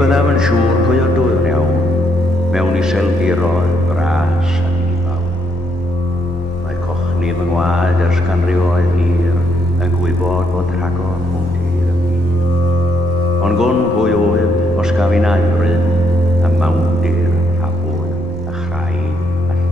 byddaf yn siŵr pwy o dwy yn iawn, mewn iseldiroedd bras a ddifaw. Mae cochni fy ngwaed ers ganrifoedd hir yn gwybod bod rhagor mewn tir y byd. Ond gwn pwy oedd os gaf i'n aifryd a mawndir, rhabwyr a chrai a llun.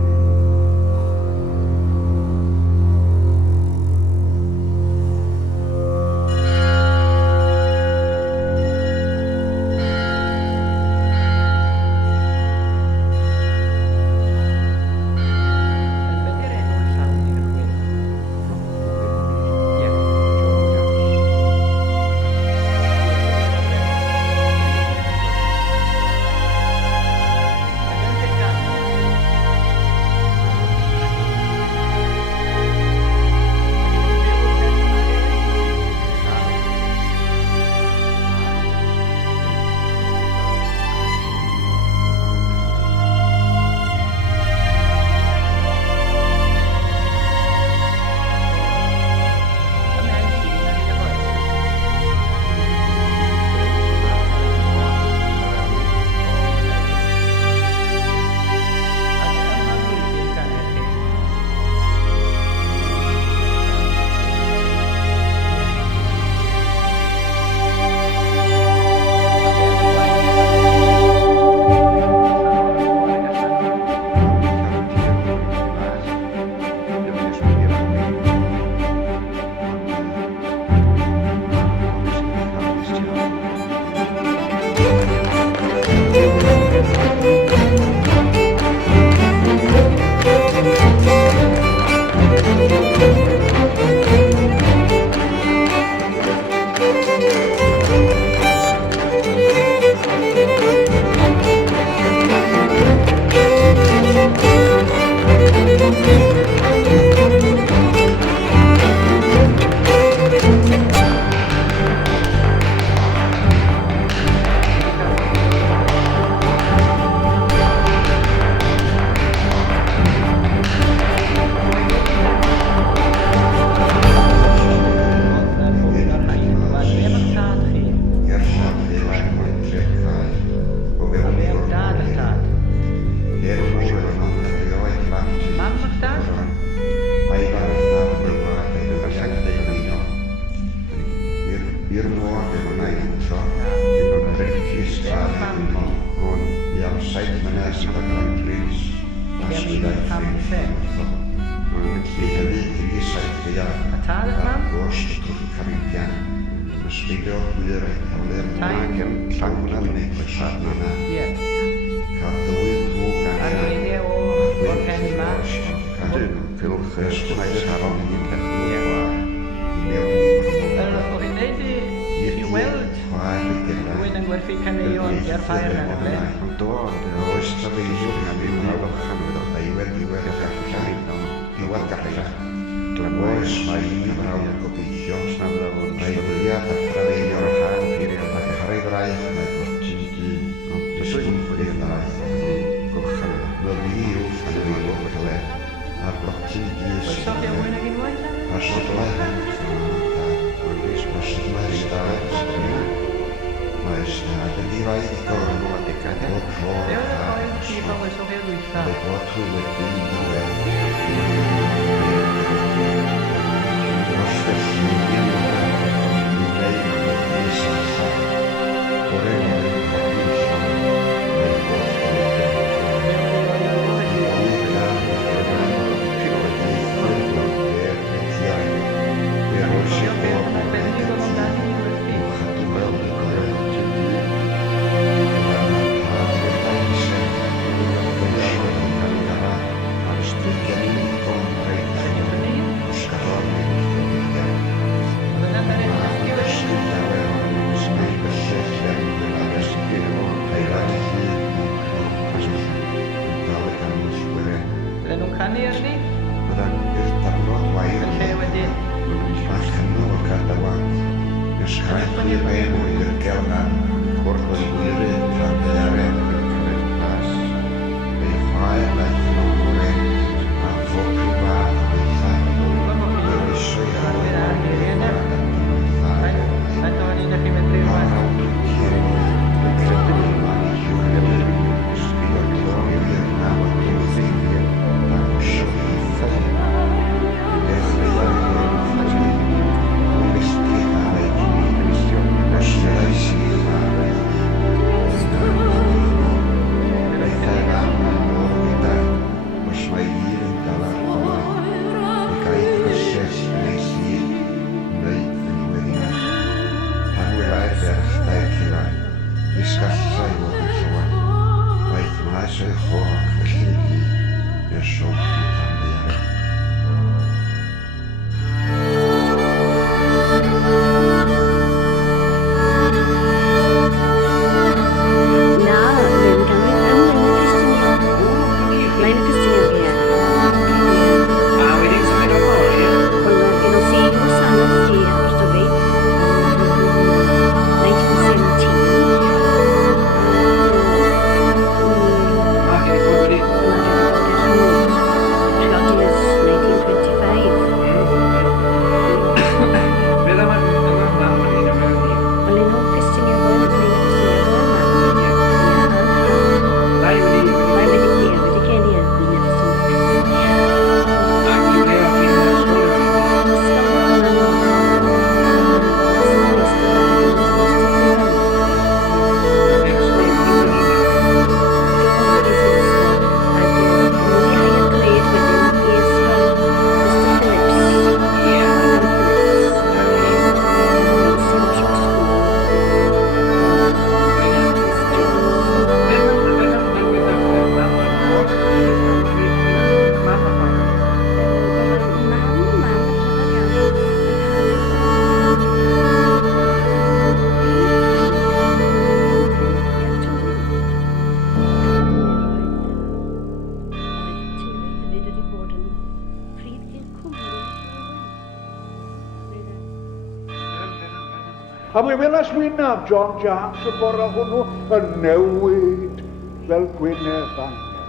A mi welas wynaf John James y bora hwnnw yn newid fel Gwynedd Bangor.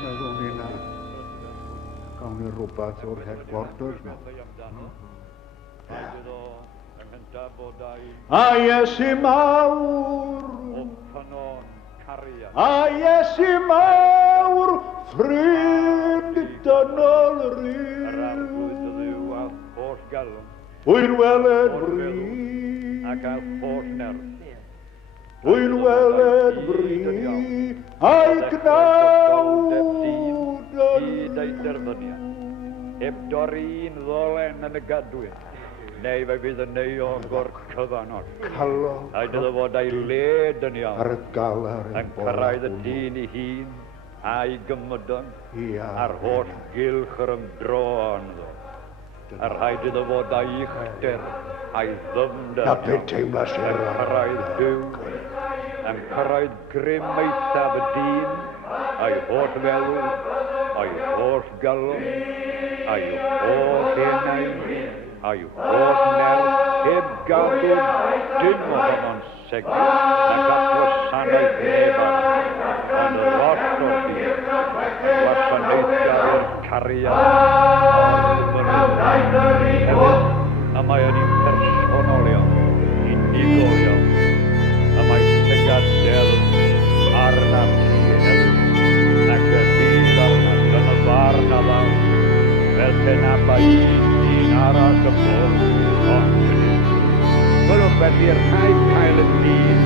Meddwl ni na. Gawn ni rhywbeth o'r headquarters na. A Iesu mawr, a Iesu mawr, ffrind dynol ryw. Wy'n weled bri, wy'n weled bri, a'i gnawd heb dorri'n ddolen yn y gadwyr, neu fe fydd yn neon o'r cyfanod. Calon. A dyna fod ei led yn iawn. Ar y galar yn cyrraedd y dyn ei hun, a'i gymydon, a'r holl gylch yr ymdroon ddo. A rhaid iddo fod a'i uchder, a'i ddyfnder. Na beth teimlas yn cyrraedd byw, yn cyrraedd grym eithaf y dyn, a'i holl feddwl, a'i holl galon, a'i holl enau, a'i holl nerth, heb gadw dim o hwnnw'n segyd, na gat wasanaeth nefan, ond y lot o'r byd, wasanaethau i'r cariad, a mae yn un personol iawn, unigol iawn, a mae llygadel arna ti ac y bydd arna yn y farn a ddaw, fel penab a un arall y bwrdd ond hynny. Gwelwch felly'r rhaid cael y dyn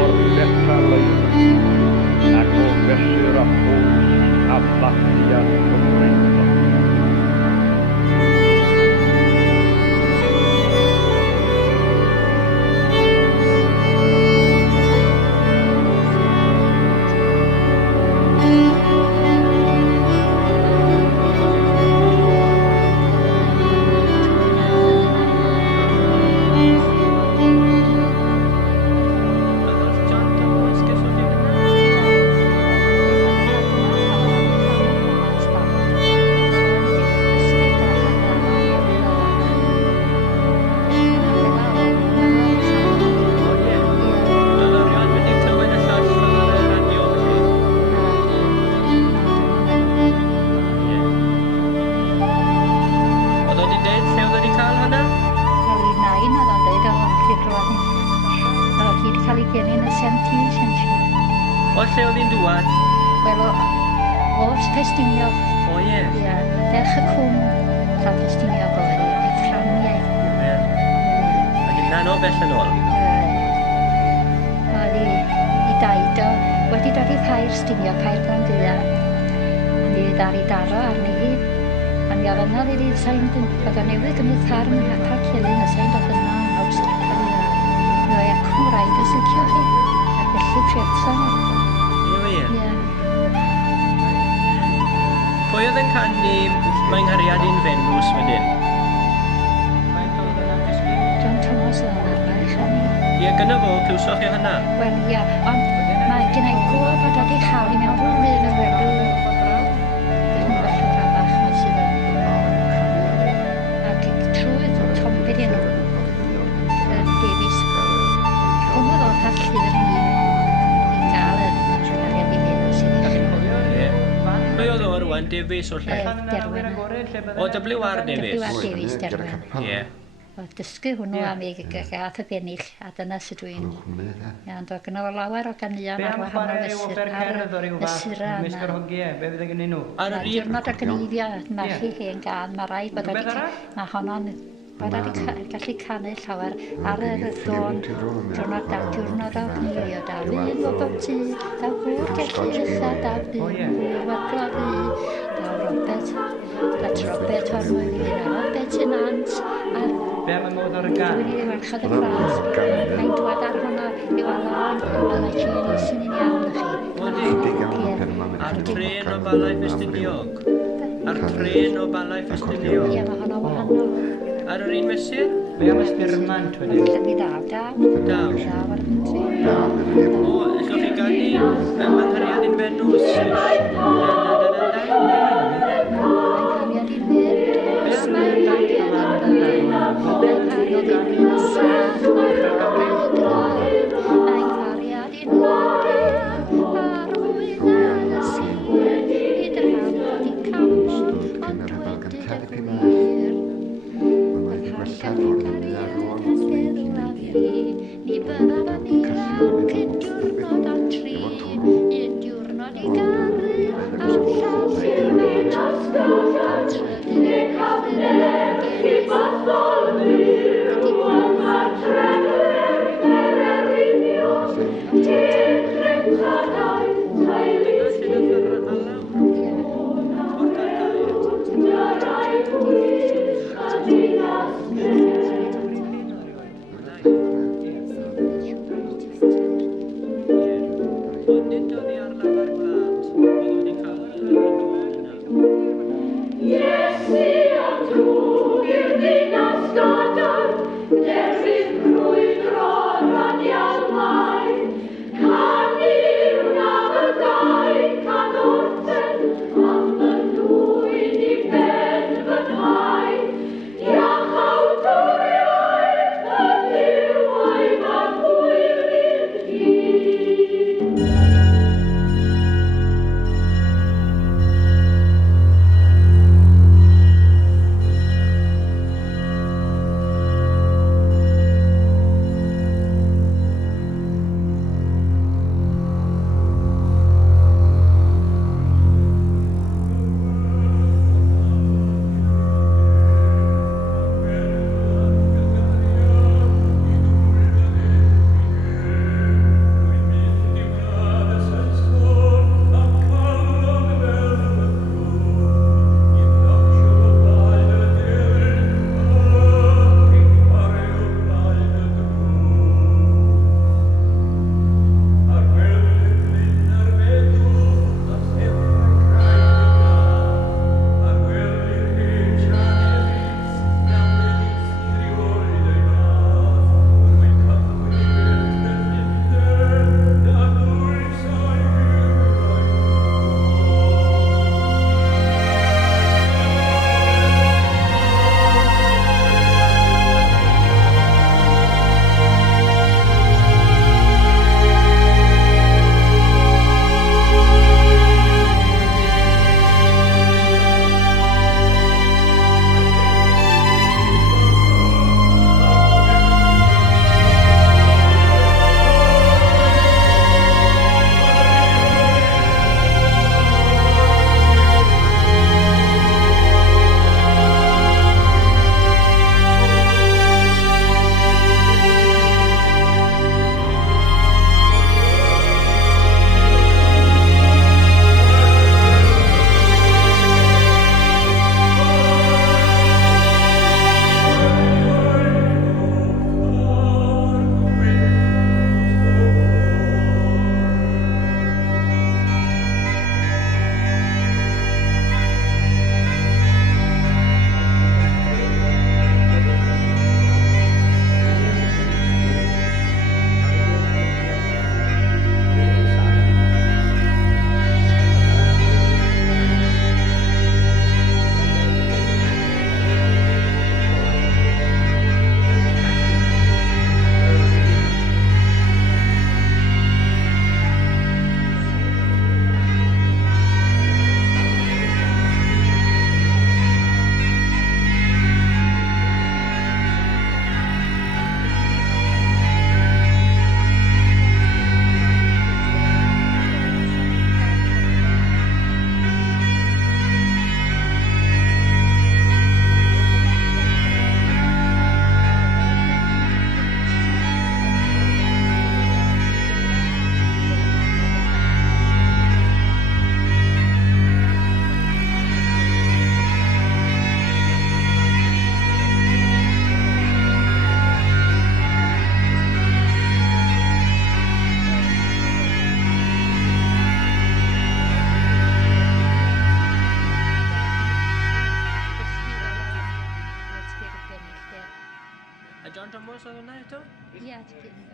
o'r fetal yn ac o fesur a ffws a bathiad Cymreictod. Pwy oedd yn canu Mae'n Nghariad un Fenws wedyn? John Thomas yn arall o'n i. Ie, gyda fo, clywsoch chi hynna? Wel, ie, ond mae gen i gwybod bod wedi chael i mewn rhywun fydd yn wedw. Dwi'n fel llyfrau bach ma sydd yn ac trwydd Tom beth enw Davies. Hwnnw ddod all llyfr i gael y Nghariad un Fenws i ddechrau. Pwy oedd o rwan, Davies o lle? Derwen. O, WR Davies? WR Davies, Derwen. Ie. O dysgu hwnnw am ei gath y bennill, a dyna sydd dwi'n... Ia'n dod gyda lawer o ganeuon ar wahanol fesur, ar mesurau yna. Ar y diwrnod o gneiddiau, mae chi hen gan, mae rhaid bod wedi... Mae honno'n... Bod wedi gallu canu llawer ar y ddôn, diwrnod o gneiddio, da fydd o bob tŷ, da fwr gellu ucha, da fydd wadlo fi, da Robert, hwnnw i fi, da Robert yn ant, a Be am y modd ar y gan? Dwi'n ei warchod y ffras. Mae'n dwad ar hwnna i walon, a mae Jane sy'n un iawn â chi. Odi? Ar tren o Balai Ffestiniog? Ar tren o Balai Ffestiniog? Ie, mae hwnna wahanol. Ar yr un mesur? Be am ysbyrmant wedyn? Llyfi daw. Daw. Daw ar y tren. O, ysgwch chi ganu Mae'n Nghariad un Fenws? Mae'n cariad i'n fynd, ysmau, mae'n cariad i'n fynd. Ni byrra mira cyn diwrnod a tri, un diwrnod i garu, a llall i'r fod ystod a trydydd i'r cyfnod i boddol wir, o'n ma'r trefyr Erynion, i'r drentadau, teulu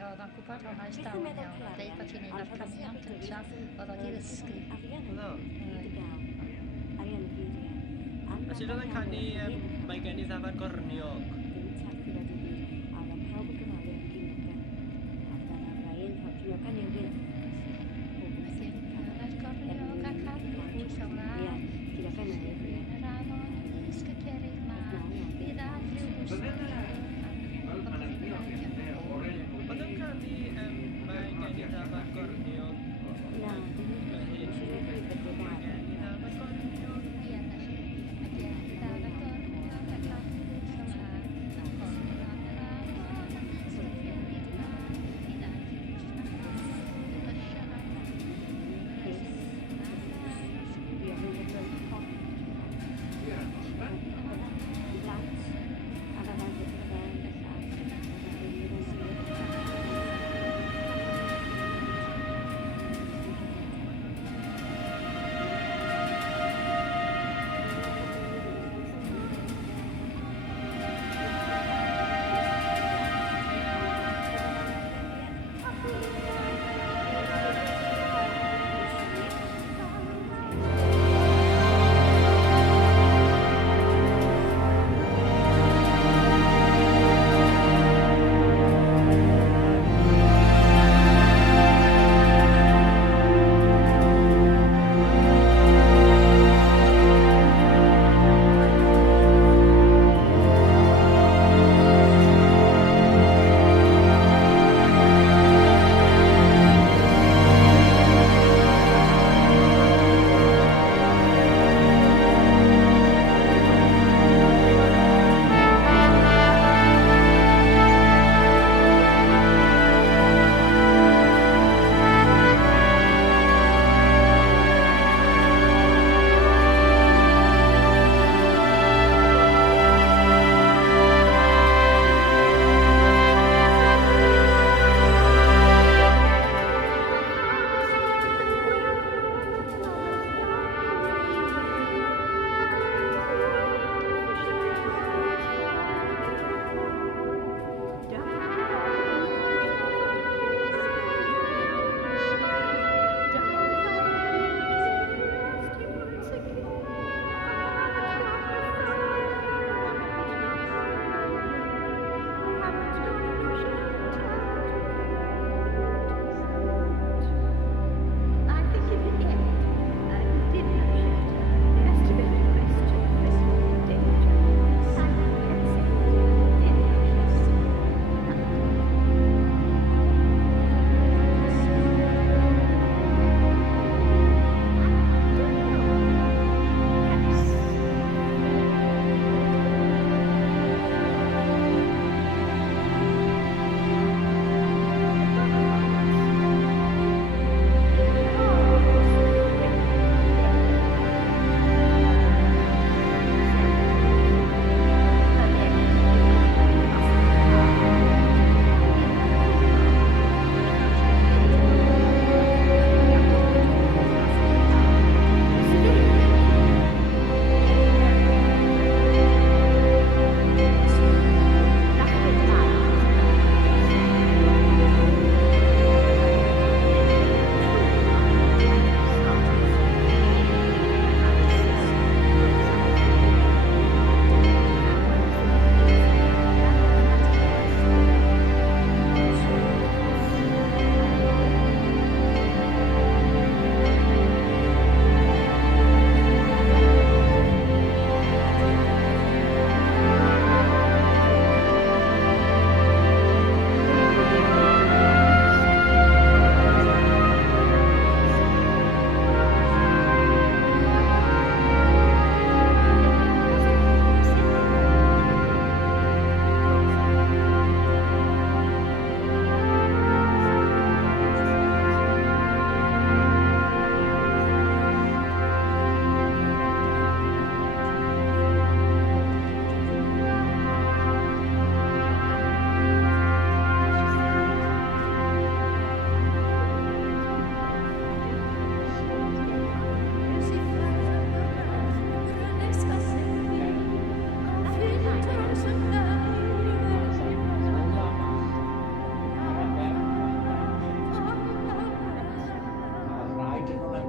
oedd o'n gwybod hwnna ys dal yn iawn. Oedd dweud bod hi'n un o'r camion cyntaf oedd oedd i ddysgu. A sut oedd yn canu Mae Gen I Ddafad Gorniog? Yn yr afon, ysgycerig ma, bydd a ddrws.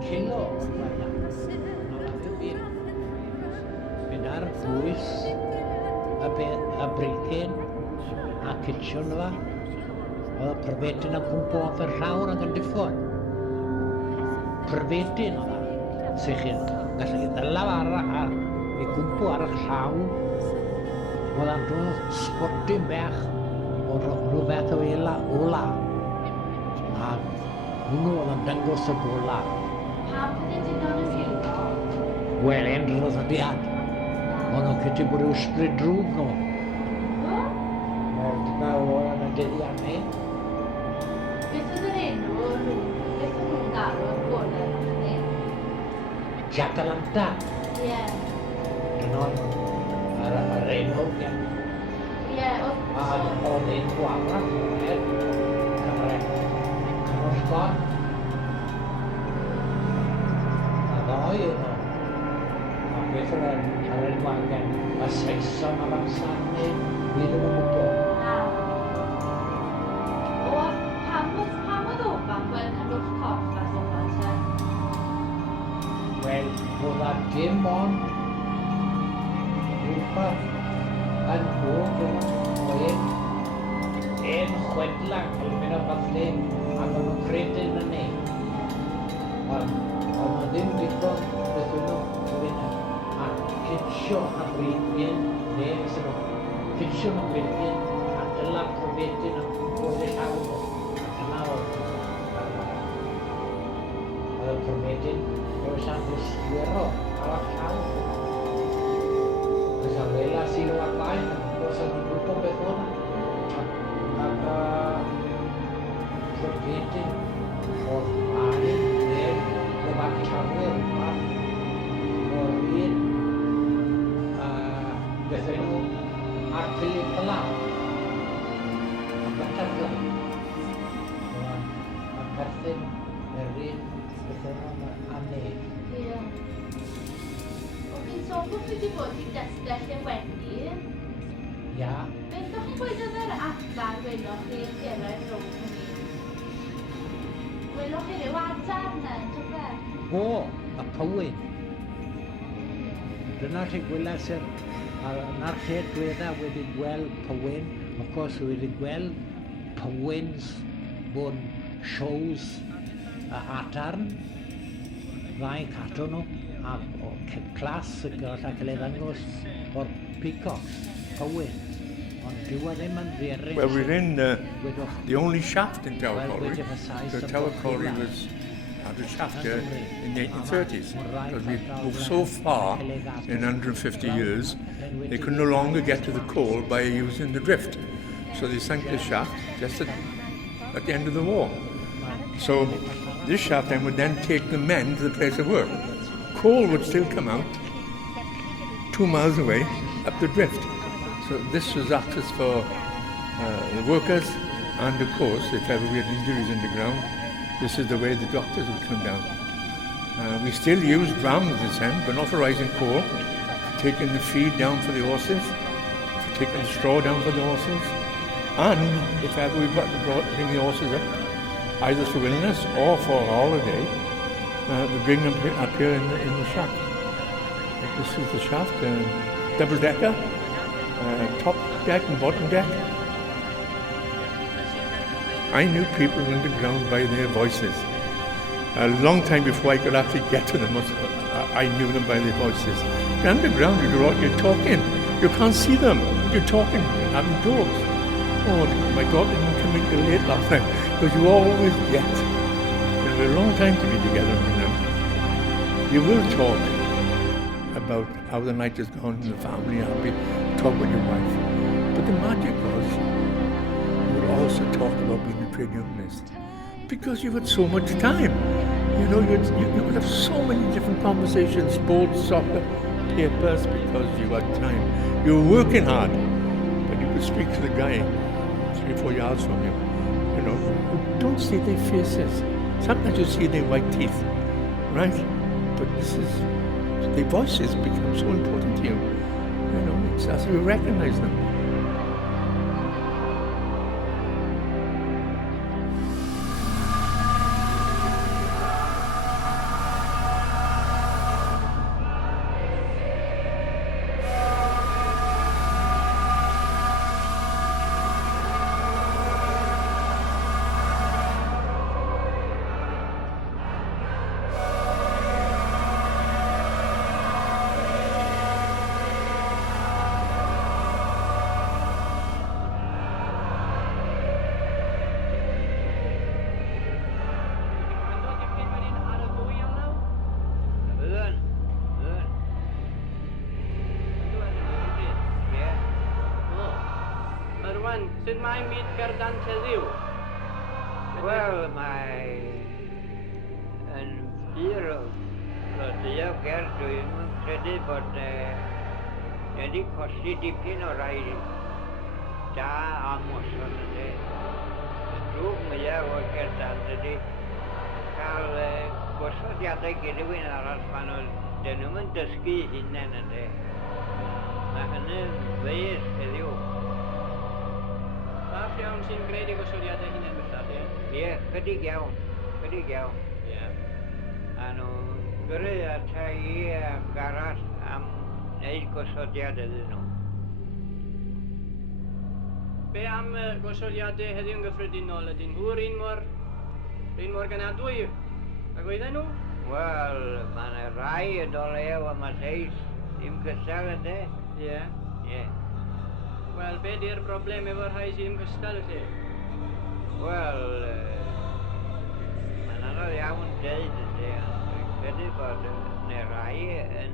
kilo o'r fanna. Mynd ar bwys, y bricyn, a kitchen fa. Oedd y pryfedyn yn cwmpo off yr llawr ac yn diffodd. Pryfedyn oedd e, sy'n chi'n gallu ddylaf ar ei cwmpo ar y llaw. Oedd e'n dod sbotyn bech o rhywbeth o ola. A hwnnw oedd yn dangos y gola. Pa bydde dyn nhw'n y ffilm? Wel, endrodd y diad. Ond nhw'n cytu bod yw ysbryd drwg nhw. Wel, dyna oedd yn y dyddiad ni. Beth oedd yr enw nhw? Beth oedd nhw'n galw o'r golau o'ch chi? Jacaranta. Ie. Dyna yr enw, ie. Ie, A oedd ein gwarad Cynosgod. A ddoi yno. A beth oedd ar ein wagen, y Saeson ar amser ni, fi ddim yn gwybod. Pam oedd ofan gweld cynnwch corff ar ofan te? Wel, oedd ar dim ond rhywbeth yn bod o un chwedlau Celfyn o Bathlu ac o'n nhw'n credyn yn ni. Ond nhw ddim digon beth nhw a cytsio a brydyn neu sy'n nhw cytsio a brydyn a dyla pryfedyn a bod y llaw nhw. A dyna oedd y pryfedyn oedd sy'n ddysgwyro ar y llaw. Oes am wela sy'n nhw ar blaen, oes am nhw'n gwybod beth o'na. Ac pryfedyn oedd blaen neu dyfartarwyr o'r un beth nhw ar Philip Palaw. Ac yn tafla. Ac perthyn yr un beth nhw'n aneg. Ie. O fi'n sôn bod fi wedi bod i dystell y wedi. Ia. Beth o'ch chi'n gweud oedd yr adar weloch chi eraill rhwng hynny? Weloch chi ryw adar na, tyfe? O, y Pywyn. Dyna lle gweles yna'r lle diwedda wedi gweld Pywyn. Of course, wedi gweld Pywyns bod shows y adarn. Rai cadw nhw. A clas y gallai cael ei ddangos o'r peacock, Pywyn. Ond dyw e ddim yn dderin. Well, we're in the only shaft in Tower Colliery. The Tower Colliery was had a shaft here in the 1830s. Because we moved so far in 150 years, they could no longer get to the coal by using the drift. So they sank the shaft just at the end of the war. So this shaft then would then take the men to the place of work. Coal would still come out 2 miles away up the drift. So this was access for the workers, and of course, if ever we had injuries in the ground, this is the way the doctors would come down. We still use drams at this end, but not for rising coal, for taking the feed down for the horses, for taking the straw down for the horses, and if ever we've got to bring the horses up, either for illness or for a holiday, we bring them up here in the shaft. This is the shaft, double-decker, top deck and bottom deck. I knew people underground by their voices. A long time before I could actually get to them, I knew them by their voices. Underground, you're talking. You can't see them. You're talking, having talks. Oh, my daughter didn't come in till late last night, because you always get. It'll be a long time to be together now. You will talk about how the night has gone in the family, talk with your wife. But the magic was, you would also talk about being a trade unionist. Because you had so much time. You know, you could have so many different conversations, sports, soccer, papers, because you had time. You were working hard, but you could speak to the guy 3 or 4 yards from you. You know, you don't see their faces. Sometimes you see their white teeth, right? But their voices become so important to you. You know, it's as you recognize them. Sut mae'n byd gerdant heddiw? Wel, mae yn fyr o ddiogel, dwi'n credu bod wedi costi dipyn o rai da am oson ydy. Y drwg mwyaf o'r gerdant ydy cael gosodiadau gyda wyn arall pan dyn nhw'n dysgu hunain ydy. Mae hynny'n ddeis heddiw. Fath iawn sy'n gwneud i gosodiadau hunain bellad, ie? Ie, chydig iawn, chydig iawn. Ie. A nhw'n gyrru ata i garas am wneud gosodiad ydyn nhw. Be am gosodiadau heddiw'n gyffredinol ydyn nhw'r un mor ganadwy ag oedden nhw? Wel, mae yna rai yn o leo am y teis ddim cystal ynddo. Ie. Ie. Wel, be di'r broblem efo'r rhai sydd ddim cystal y lle? Wel, mae'n anodd iawn dweud ynddo. Dwi'n credu bod yna rai yn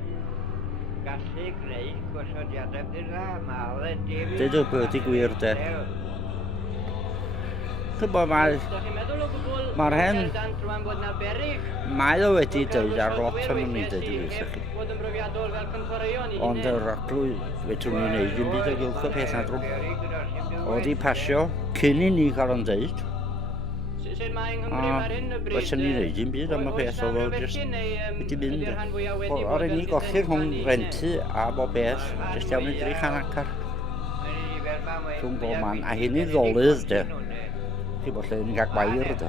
gallu gwneud gosodiadau gyda. Mae David... Dydw bod i gwir de. Chybo mae'r hen... Mae o wedi dweud ar lot am hynny dweud i ddweud chi. Ond yr aglwy fedrwn ni wneud yn byd o gylch y peth na drwm. Oedd i pasio cyn i ni cael yn dweud. A bysyn ni'n wneud yn byd am y peth oedd o jyst wedi mynd. O'r unig gollir rhwng rentu a bob beth, jyst iawn i drych anacar. Rhwng bob man, a hyn i ddolydd de. Chi bod lle'n cael gwair de.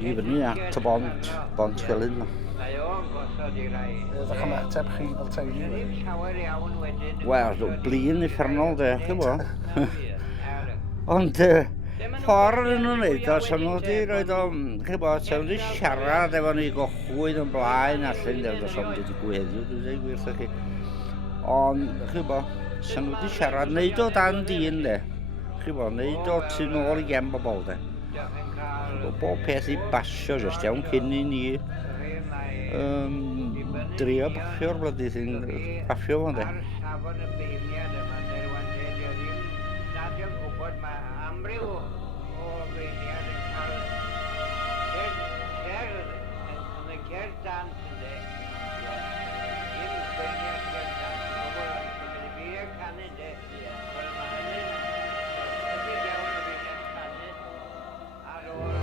I fyny at y bont Celyn ma. Ydych chi'n ateb chi fel teulu? Wel, blin uffernol de, chi bod. Ond ffordd yn nhw'n neud o, sa'n nhw wedi roed o, chi bod, sa'n nhw wedi siarad efo ni gochwyd yn blaen allan de, sa'n nhw wedi gweddiw, dwi'n dweud gwirth chi. Ond, chi bod, sa'n nhw wedi siarad, neud o dan dyn de. Chi bod, neud o tu nôl i gen bobl de. Bob peth i basio jyst iawn cyn i ni drio baffio'r blydydd sy'n baffio fo de. Ar safon y beirniad yma, neu rwan dweud, nad yw'n gwybod mae amryw o beirniad yn cael yn y gerdant ynde. Dim beirniad gerdant, pobl yn cymryd i fi a canu ynde. Wel mae hynny'n ychydig iawn o beirniad canu ar ôl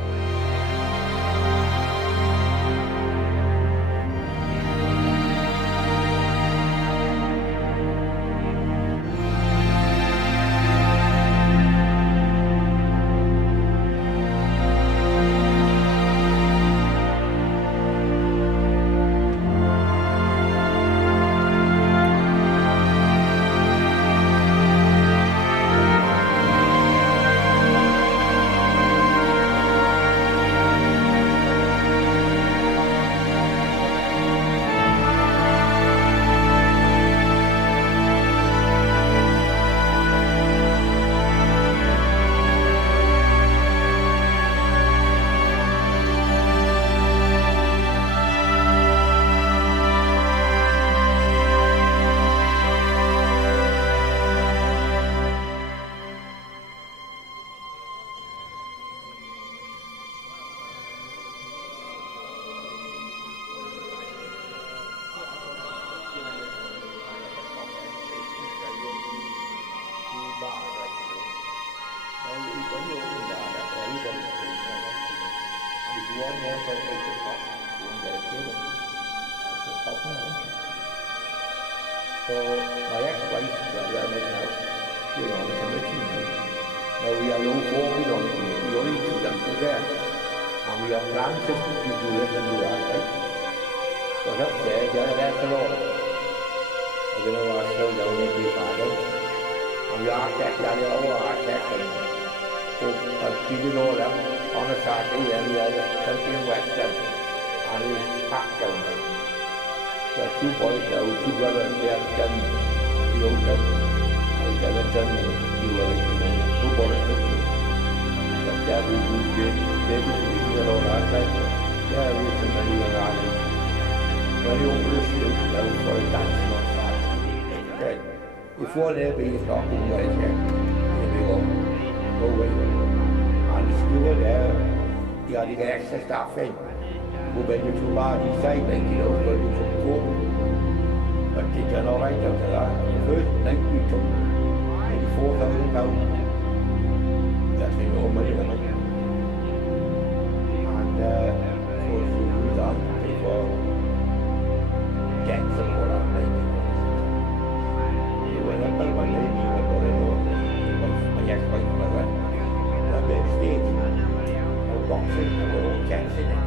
So my ex-wife got married now, you know, in the TV. Now we are long four, we only two them there. And we have grandchildren who do this and do that, right? So that's there, that's the law. I'm going to watch them down in the father. And we architect, our architect, and keeping all them on a Saturday, and we had a champion West Ham, and he was packed down there. There are two boys now, two brothers, they have done the old time. They haven't done the work, two boys. But there we do baby speaking and all that, like, yeah, we have many in Ireland. Very open issue, for a dancing on Saturday. Before there be a talking where it's here. Here we go away. And the school there, you had to get extra staff in. Go back to the body side, like, you know, go to some court. But they done all right after that. The first night we took maybe £4,000. That's in no money, wasn't it? And so we moved on to pay for debts and all that, like. So when I put my name in, I got it all. My ex-wife, my wife. I made a stage. I was boxing, I got all checks in it.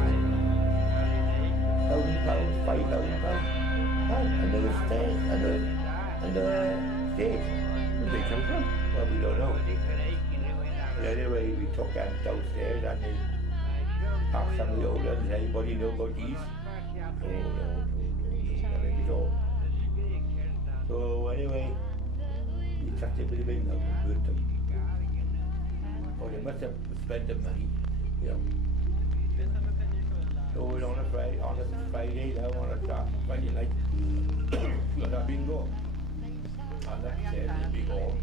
£1,000, £5,000. And there was stairs, and the stage. Where did they come from? Well, we don't know. But anyway, we took them downstairs and they asked some of the old ones, anybody know about these? No. So anyway, we tracked a bit of it out and burnt them. Oh, they must have spent the money, you know. So we're on a Friday now, on a Friday night. Got a bingo. And that's it, the big hall.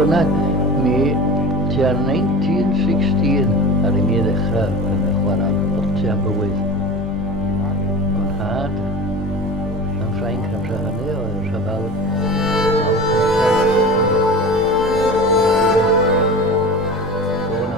Bynnag, mi tua 1916 ar i mi ddechrau yn chwarae boty am bywyd. O'n had, yn Ffrainc amser hynny, oedd rhyfel mawr cyntaf. O'n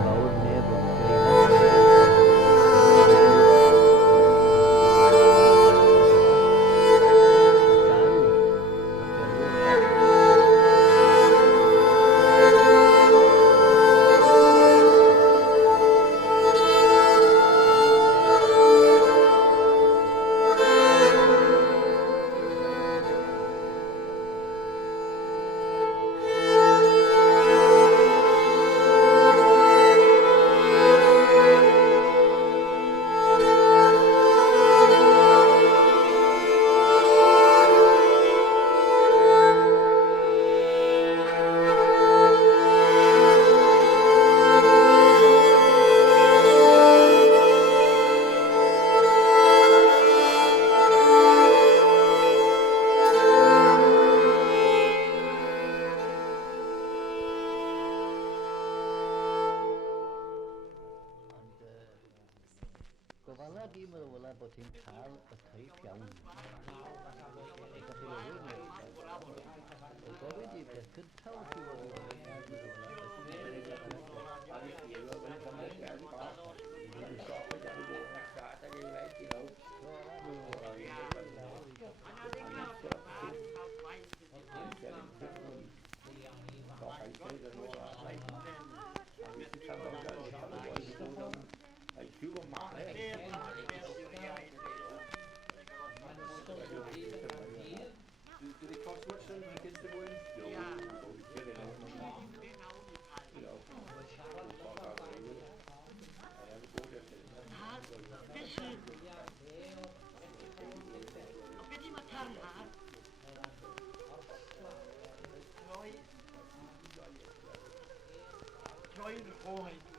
bod hi'n cael y teip iawn. Ydych chi'n meddwl? Y gofyd i beth cyntaf chi Do they cost much then for the kids to go in? Yeah. Don't be kidding. Troi'n rhoi